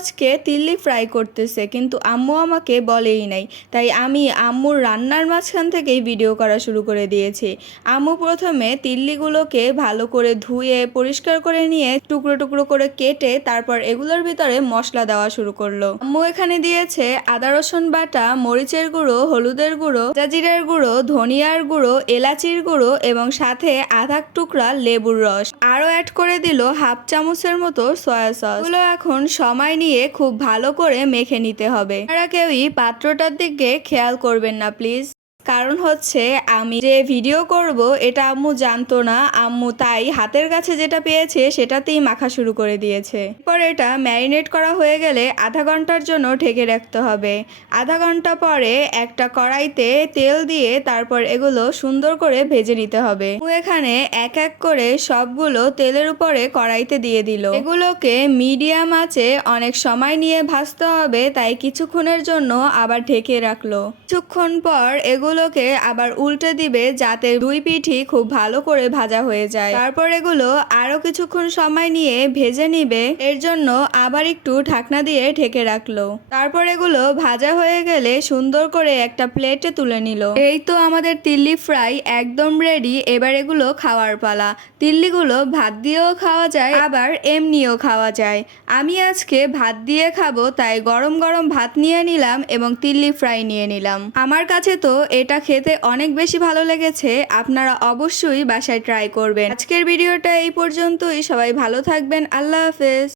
আজকে তিল্লি ফ্রাই করতেছে, কিন্তু আম্মু আমাকে বলেই নাই। তাই আমি আম্মুর রান্নার মাঝখান থেকেই ভিডিও করা শুরু করে দিয়েছি। আম্মু প্রথমে তিল্লিগুলোকে ভালো করে ধুয়ে পরিষ্কার করে নিয়ে টুকরো টুকরো করে কেটে তারপর এগুলোর ভিতরে মশলা দেওয়া শুরু করলো। আম্মু এখানে দিয়েছে আদা রসুন বাটা, মরিচের গুঁড়ো, হলুদের গুঁড়ো, জিরার গুঁড়ো, ধনিয়ার গুঁড়ো, এলাচির গুঁড়ো এবং সাথে আধা টুকরা লেবুর রস। আরও অ্যাড করে দিল হাফ চামচের মতো সয়া সস। এগুলো এখন সময় নিয়ে খুব ভালো করে মেখে নিতে হবে। আপনারা কেউই পাত্রটার দিকে খেয়াল করবেন না প্লিজ, কারণ হচ্ছে আমি যে ভিডিও করব এটা আম্মু জানতো না। আম্মু তাই হাতের কাছে যেটা পেয়েছে সেটাতেই মাখা শুরু করে দিয়েছে। এরপর এটা ম্যারিনেট করা হয়ে গেলে আধা ঘন্টার জন্য ঢেকে রাখতে হবে। আধা ঘন্টা পরে একটা কড়াইতে তেল দিয়ে তারপর এগুলো সুন্দর করে ভেজে নিতে হবে। আম্মু এখানে এক এক করে সবগুলো তেলের উপরে কড়াইতে দিয়ে দিল। এগুলোকে মিডিয়াম আঁচে অনেক সময় নিয়ে ভাজতে হবে, তাই কিছুক্ষণের জন্য আবার ঢেকে রাখলো। কিছুক্ষণ পর এগুলোকে আবার উল্টে দিবে যাতে দুই পিঠই খুব ভালো করে ভাজা হয়ে যায়। তারপর এগুলো আরো কিছুক্ষণ সময় নিয়ে ভেজে নিবে, এর জন্য আবার একটু ঢাকনা দিয়ে ঢেকে রাখলো। তারপর এগুলো ভাজা হয়ে গেলে সুন্দর করে একটা প্লেটে তুলে নিল। এই তো আমাদের তিল্লি ফ্রাই একদম রেডি। এবার এগুলো খাওয়ার পালা। তিল্লিগুলো ভাত দিয়েও খাওয়া যায়, আবার এমনিও খাওয়া যায়। আমি আজকে ভাত দিয়ে খাবো, তাই গরম গরম ভাত নিয়ে নিলাম এবং তিল্লি ফ্রাই নিয়ে নিলাম। আমার কাছে তো এটা খেতে অনেক বেশি ভালো লেগেছে। আপনারা অবশ্যই বাসায় ট্রাই করবেন। আজকের ভিডিওটা এই পর্যন্তই। সবাই ভালো থাকবেন। আল্লাহ হাফেজ।